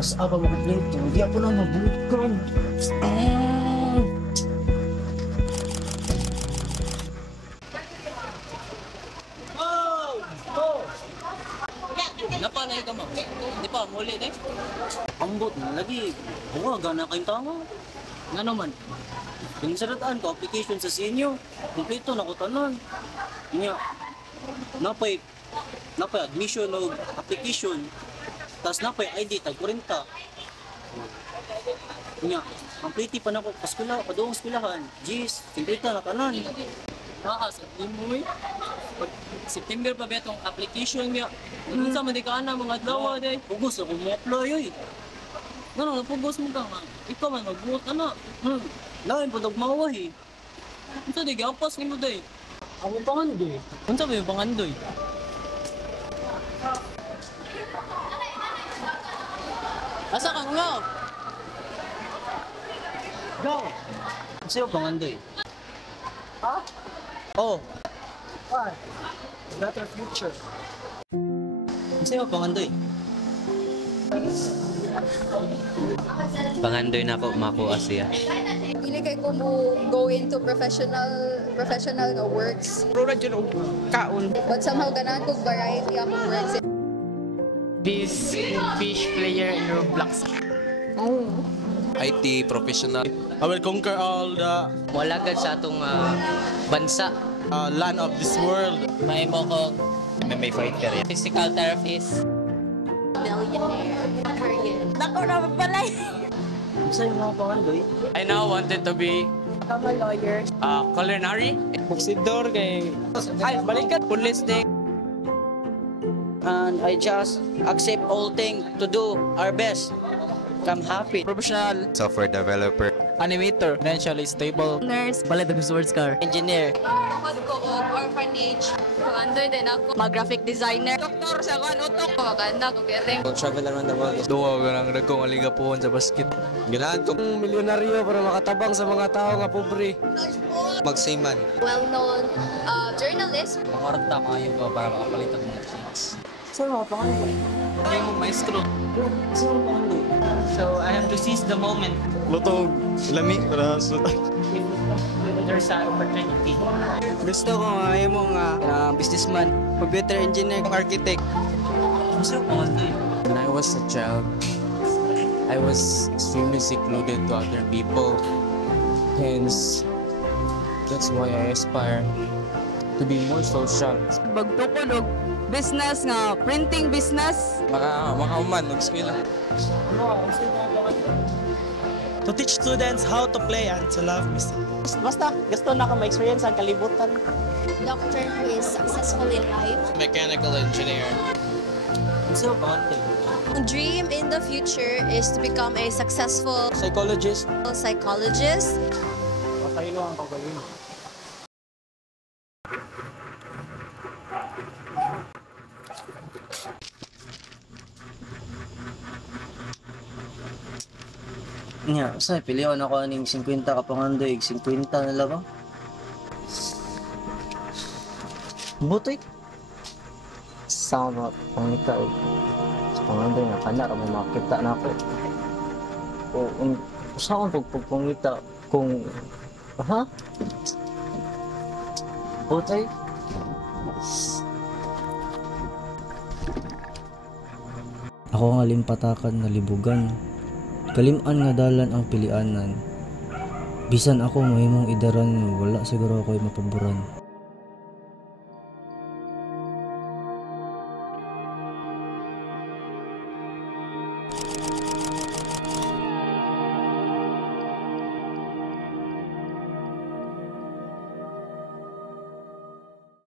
Mas apa mo kompleto, hindi ako na mabukan. Napanay ka mo. Di pa, muli eh. Ambot na lagi. Huwag, gana kayong tama. Nga naman. Yung sarataan ko, application sa sinyo. Kompleto na ko tanan. Nga, napay admission o application. Tapos napay ID, tag 40. Nga, complete pa na ko. Paskula, padoong skulahan. Jeez, 50 na tanan. Sabi mo eh. September pa ba itong application niya? Minsan man di ka na mga dawa day. Pugos ako mo apply eh. Ano, napugos mo ka nga. Ikaw man, magbuot ka na. Lain pa nagmawah eh. Minsan di gapas ni mo day. Ako pangandoy. Minsan ba yung pangandoy? Asa ka nga? Go! Sa'yo pangandoy? Ha? Oh. Why? Better future. Sa'yo pangandoy? Pangandoy na ako makuha siya. Dili kay ko mo go into professional nga works. Rura dyan o kaon. But somehow ganahan kog variety akong works. This fish player in Roblox. Oh. IT professional. I will conquer all the Walagad sa atong bansa. land of this world. May mo ko may fighter. Physical therapist. Billionaire. Nako na balay. Sa'yo mga pangandoy? I now wanted to be I'm a lawyer. culinary. Buksidor kay... Ay, balikan. Police day. And I just accept all things to do our best. I'm happy. Professional. Software developer. Animator. Financially stable. Nurse. Balay the sports car. Engineer. Ako ko og orphanage. Under din ako. Mag-graphic designer. Doktor sa kan utok ko maganda ko gering. Travel around the world. Duwa ka lang nagkong aliga po sa basket. Ganahan ko milyonaryo para makatabang sa mga tao nga pobre. Magsiman. Well-known journalist. Pangarta kayo ko para makapalit ang mga sheets. Sa'yo mga pangandoy? Ay mo maestro. Sa'yo mga pangandoy? So I have to seize the moment. Lutong lami para sutan. If there's an opportunity. Gusto ko nga mong businessman, computer engineer, architect. Sa'yo pangandoy? When I was a child, I was extremely secluded to other people. Hence, that's why I aspire to be more social. Bagtukod og business nga printing business. Makauman, mag-skill. To teach students how to play and to love music. Basta, gusto na ka ma-experience ang kalibutan. Doctor who is successful in life. Mechanical engineer. Sa'yo pangandoy? Dream in the future is to become a successful Psychologist. psychologist. Masaylo ang pagawin. Nga, sa'yo, pilihan ako aning 50 ka pangandoy, 50 na lang ba? Butoy? Sama pangita o sa pangandoy nga kana kami makita na ako. O saan pagpangita kung ha? Butoy? Ako nga limpatakan na libugan. Kaliman nga dalan ang pilianan. Bisan ako mahimong idaran, wala siguro ako'y mapaboran.